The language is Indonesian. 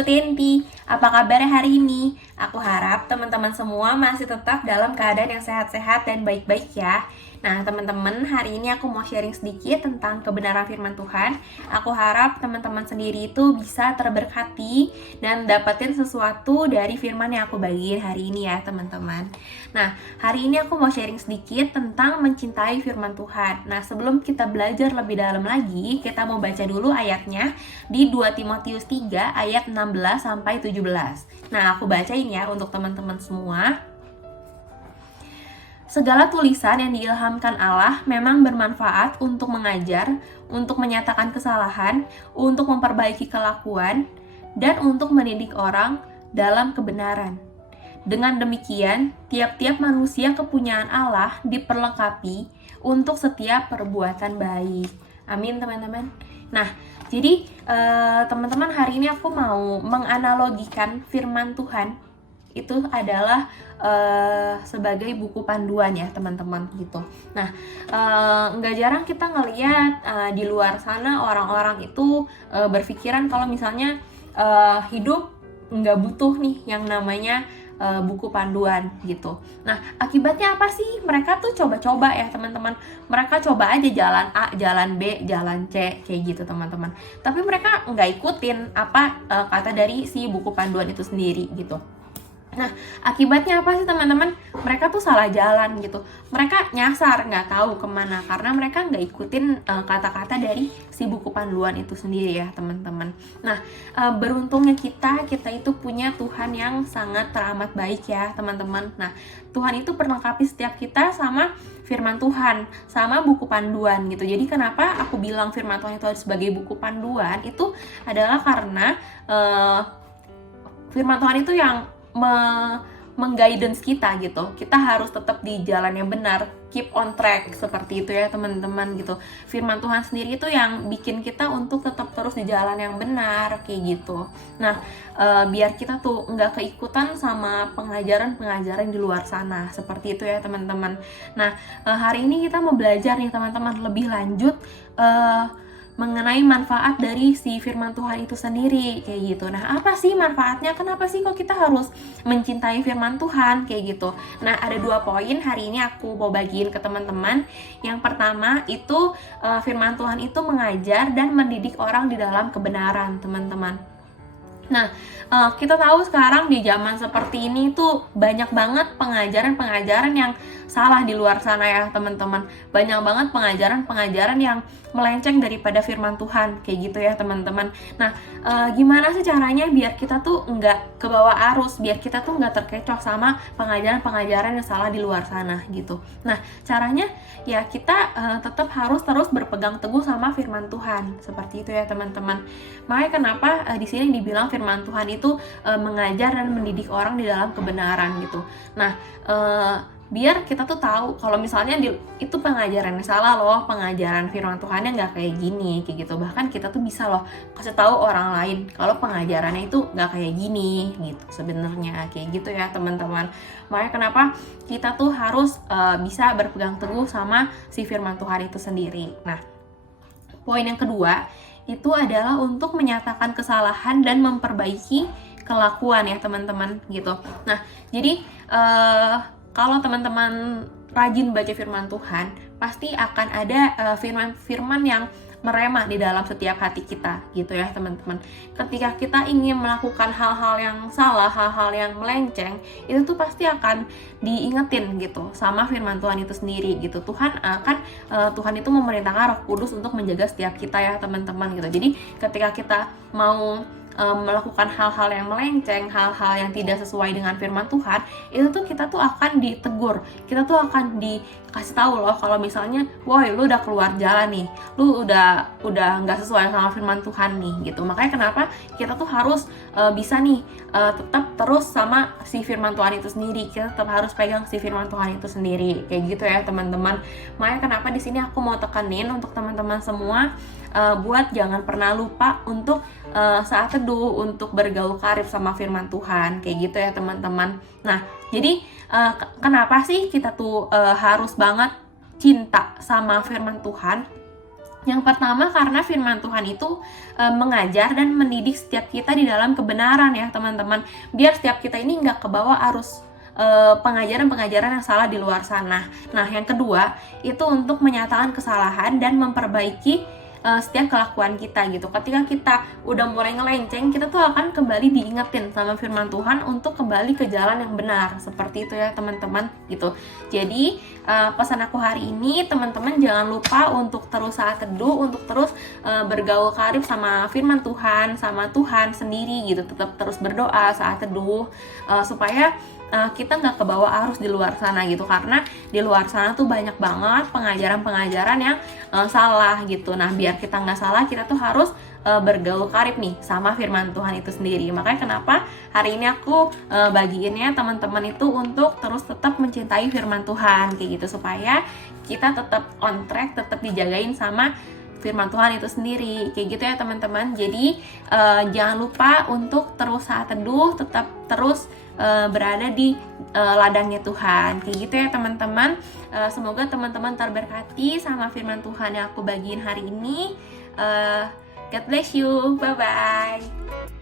Sobat Enti, apa kabar hari ini? Aku harap teman-teman semua masih tetap dalam keadaan yang sehat-sehat dan baik-baik ya. Nah teman-teman, hari ini aku mau sharing sedikit tentang kebenaran firman Tuhan. Aku harap teman-teman sendiri itu bisa terberkati dan dapetin sesuatu dari firman yang aku bagiin hari ini ya teman-teman. Nah, hari ini aku mau sharing sedikit tentang mencintai firman Tuhan. Nah, sebelum kita belajar lebih dalam lagi, kita mau baca dulu ayatnya di 2 Timotius 3 ayat 16 sampai 17. Nah, aku bacain ya untuk teman-teman semua. Segala tulisan yang diilhamkan Allah memang bermanfaat untuk mengajar, untuk menyatakan kesalahan, untuk memperbaiki kelakuan, dan untuk mendidik orang dalam kebenaran. Dengan demikian, tiap-tiap manusia kepunyaan Allah diperlengkapi untuk setiap perbuatan baik. Amin teman-teman. Nah, jadi teman-teman, hari ini aku mau menganalogikan firman Tuhan itu adalah sebagai buku panduan ya teman-teman gitu. Nah, nggak jarang kita ngeliat di luar sana orang-orang itu berpikiran kalau misalnya hidup nggak butuh nih yang namanya buku panduan gitu. Nah, akibatnya apa sih? Mereka tuh coba-coba ya teman-teman. Mereka coba aja jalan A, jalan B, jalan C kayak gitu teman-teman. Tapi mereka nggak ikutin apa kata dari si buku panduan itu sendiri gitu. Nah, akibatnya apa sih teman-teman? Mereka tuh salah jalan gitu. Mereka nyasar, nggak tahu kemana karena mereka nggak ikutin kata-kata dari si buku panduan itu sendiri ya teman-teman. Nah, beruntungnya kita itu punya Tuhan yang sangat teramat baik ya teman-teman. Nah, Tuhan itu perlengkapi setiap kita sama firman Tuhan, sama buku panduan gitu. Jadi kenapa aku bilang firman Tuhan itu sebagai buku panduan itu adalah karena firman Tuhan itu yang mengguidance kita gitu. Kita harus tetap di jalan yang benar, keep on track seperti itu ya teman-teman gitu. Firman Tuhan sendiri itu yang bikin kita untuk tetap terus di jalan yang benar kayak gitu. Nah, biar kita tuh nggak keikutan sama pengajaran-pengajaran di luar sana seperti itu ya teman-teman. Nah, hari ini kita mau belajar nih teman-teman lebih lanjut mengenai manfaat dari si firman Tuhan itu sendiri kayak gitu. Nah, apa sih manfaatnya? Kenapa sih kok kita harus mencintai firman Tuhan kayak gitu? Nah, ada 2 poin hari ini aku mau bagiin ke teman-teman. Yang pertama itu firman Tuhan itu mengajar dan mendidik orang di dalam kebenaran, teman-teman. Nah, kita tahu sekarang di zaman seperti ini tuh banyak banget pengajaran-pengajaran yang salah di luar sana ya teman-teman. Banyak banget pengajaran-pengajaran yang melenceng daripada firman Tuhan kayak gitu ya teman-teman. Nah, gimana sih caranya biar kita tuh nggak kebawa arus, biar kita tuh nggak terkecoh sama pengajaran-pengajaran yang salah di luar sana gitu. Nah, caranya ya kita tetap harus terus berpegang teguh sama firman Tuhan seperti itu ya teman-teman. Makanya kenapa di sini dibilang firman Tuhan itu mengajar dan mendidik orang di dalam kebenaran gitu. Nah, biar kita tuh tahu kalau misalnya itu pengajarannya salah loh, pengajaran firman Tuhannya nggak kayak gini kayak gitu. Bahkan kita tuh bisa loh kasih tahu orang lain kalau pengajarannya itu nggak kayak gini gitu sebenarnya kayak gitu ya teman-teman. Makanya kenapa kita tuh harus bisa berpegang teguh sama si firman Tuhan itu sendiri. Nah, poin yang kedua itu adalah untuk menyatakan kesalahan dan memperbaiki kelakuan ya teman-teman gitu. Nah, jadi kalau teman-teman rajin baca firman Tuhan, pasti akan ada firman-firman yang merema di dalam setiap hati kita gitu ya teman-teman. Ketika kita ingin melakukan hal-hal yang salah, hal-hal yang melenceng, itu tuh pasti akan diingetin gitu sama firman Tuhan itu sendiri gitu. Tuhan itu memerintahkan Roh Kudus untuk menjaga setiap kita ya teman-teman gitu. Jadi ketika kita mau melakukan hal-hal yang melenceng, hal-hal yang tidak sesuai dengan firman Tuhan, itu tuh kita tuh akan ditegur, kita tuh akan dikasih tahu loh kalau misalnya, woi lu udah keluar jalan nih, lu udah nggak sesuai sama firman Tuhan nih gitu. Makanya kenapa kita tuh harus bisa nih tetap terus sama si firman Tuhan itu sendiri, kita tetap harus pegang si firman Tuhan itu sendiri kayak gitu ya teman-teman. Makanya kenapa di sini aku mau tekanin untuk teman-teman semua buat jangan pernah lupa untuk saat teduh, untuk bergaul karib sama firman Tuhan kayak gitu ya teman-teman. Nah, jadi kenapa sih kita tuh harus banget cinta sama firman Tuhan? Yang pertama, karena firman Tuhan itu mengajar dan mendidik setiap kita di dalam kebenaran ya teman-teman. Biar setiap kita ini nggak kebawa arus pengajaran-pengajaran yang salah di luar sana. Nah, yang kedua itu untuk menyatakan kesalahan dan memperbaiki setiap kelakuan kita gitu. Ketika kita udah mulai ngelenceng, kita tuh akan kembali diingetin sama firman Tuhan untuk kembali ke jalan yang benar. Seperti itu ya teman-teman gitu. Jadi pesan aku hari ini, teman-teman jangan lupa untuk terus saat teduh, untuk terus bergaul karib sama firman Tuhan, sama Tuhan sendiri gitu. Tetap terus berdoa saat teduh supaya kita nggak kebawa arus di luar sana gitu, karena di luar sana tuh banyak banget pengajaran-pengajaran yang salah gitu. Nah, biar kita nggak salah, kita tuh harus bergaul karib nih sama firman Tuhan itu sendiri. Makanya kenapa hari ini aku bagiinnya teman-teman itu untuk terus tetap mencintai firman Tuhan kayak gitu, supaya kita tetap on track, tetap dijagain sama firman Tuhan itu sendiri kayak gitu ya teman-teman. Jadi jangan lupa untuk terus saat teduh, tetap terus berada di ladangnya Tuhan kayak gitu ya teman-teman. Semoga teman-teman terberkati sama firman Tuhan yang aku bagiin hari ini. God bless you, bye bye.